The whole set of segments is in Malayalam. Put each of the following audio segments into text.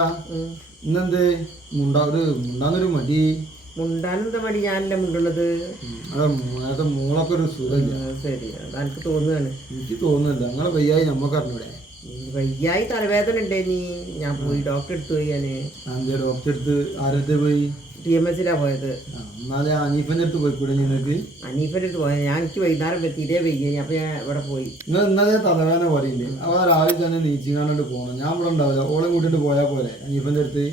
ഇന്നെന്തേ മുണ്ടാന്നൊരു മടി. മുണ്ടാനെന്താ മടി? ഞാനല്ലേ മുണ്ടുള്ളത്. അതെ മോളൊക്കെ ഒരു സുഖമില്ല. ശരി, അതെനിക്ക് തോന്നുകയാണ്. എനിക്ക് തോന്നുന്നില്ല. നിങ്ങളെ വയ്യായി നമ്മക്ക് അറിഞ്ഞൂടെ? വയ്യായി തലവേദന ഉണ്ടേ. ഞാൻ പോയി ഡോക്ടറെ എടുത്ത് പോയി. അതെ, ഡോക്ടറെ അടുത്ത് ആരുടെ പോയി? TMS പോയത്. എന്നാലേ അനീഫന്റെ അടുത്ത് പോയിക്കൂടെ നിങ്ങൾക്ക്? അനീഫന്റെ അടുത്ത് പോയത്. ഞാൻ എനിക്ക് വൈകുന്നേരം തീരെ വയ്യ. അപ്പൊ ഞാൻ ഇവിടെ പോയി. നിങ്ങൾ ഇന്നലെ തലവേദന പറയില്ലേ? അവ രാവിലെ തന്നെ നീച്ചിങ്ങാണ്ട് പോകണം. ഞാൻ ഇവിടെ ഉണ്ടാവില്ല. ഓളെ കൂട്ടിട്ട് പോയാൽ പോലെ അനീഫന്റെ അടുത്ത്.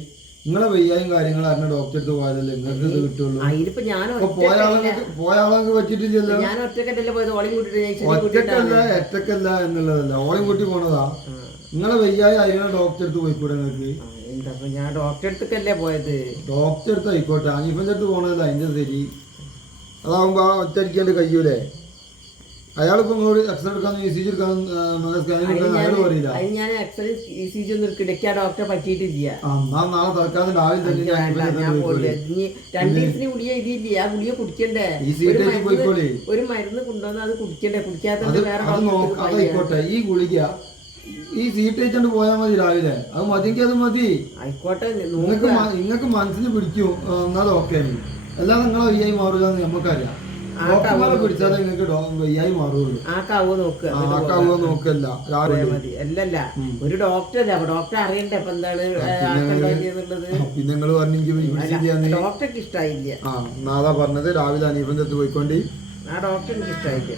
നിങ്ങളെ വയ്യായും കാര്യങ്ങളും അറിഞ്ഞ ഡോക്ടറെ അടുത്ത് പോയാലല്ലേ നിങ്ങൾക്ക് ഇത് കിട്ടുള്ളൂ. അതിനിപ്പോ ഞാൻ പോയാളെ പറ്റിട്ടില്ലല്ലോ. ഞാൻ ഒറ്റക്കല്ലേ പോയത്. ഓളയും കൂട്ടിട്ട് ഒറ്റക്കല്ല എന്നുള്ളതല്ല, ഓളയും കൂട്ടി പോണതാ. നിങ്ങളെ വയ്യായി അറിയണ ഡോക്ടറെ അടുത്ത് പോയിക്കൂടെ നിങ്ങൾക്ക്? എന്താ ഞാൻ ഡോക്ടറെ അടുത്തേക്കല്ലേ പോയത്. ഡോക്ടറെ അടുത്ത് ആയിക്കോട്ടെ, അനീഫന്റെ അടുത്ത് പോണതല്ല അതിന്റെ ശരി. അതാവുമ്പോ ഒറ്റയടിക്കാണ്ട് കഴിയൂലേ? അയാളിപ്പോ നിങ്ങളോട് എക്സ്റേ എടുക്കാന്ന് ECG എടുക്കാന്ന് സ്കാനിങ് എടുക്കാന്ന് അയാൾ പറയില്ല. ഞാൻ എക്സ്റേ ECG ഒന്നും എടുക്കില്ല. ഡോക്ടറെ പറ്റിയിട്ടില്ല. എന്നാ നാളെ തൽക്കാലം രാവിലെ തന്നെ 2 ദിവസത്തിന് ഗുളിക എഴുതിയില്ല. ആ ഗുളിക കുടിക്കണ്ടേ? ഒരു മരുന്ന് കൊണ്ടുവന്ന് അത് കുടിക്കണ്ടേ? കുടിക്കാത്ത വേറെ ആയിക്കോട്ടെ. ഈ ഗുളിക ഈ സീറ്റ് വെച്ചോണ്ട് പോയാൽ മതി രാവിലെ. അത് മതിയെങ്കിൽ അത് മതി. ആയിക്കോട്ടെ, നിങ്ങൾക്ക് മനസ്സിന് പിടിക്കും എന്നാൽ ഓക്കെ. അല്ലാതെ നിങ്ങളെ വയ്യായി മാറൂലെന്ന് നമുക്കറിയാം. ഡോക്ടർമാരെ പിടിച്ചാലേ നിങ്ങൾക്ക് വയ്യായി മാറുള്ളൂ. ആക്കാവോ നോക്കല്ല മതി. അല്ലല്ല, ഒരു ഡോക്ടറല്ലേ. അപ്പൊ ഡോക്ടറെ അറിയണ്ടേ ഇപ്പൊ എന്താണ് എന്നുള്ളത്. പിന്നെ നിങ്ങൾ പറഞ്ഞെങ്കിൽ ഡോക്ടർക്ക് ഇഷ്ടായില്ല. നാളെ പറഞ്ഞത് രാവിലെ അനീഫന്റെ അടുത്ത് പോയിക്കൊണ്ട്. ആ ഡോക്ടർ എനിക്ക് ഇഷ്ടായില്ല.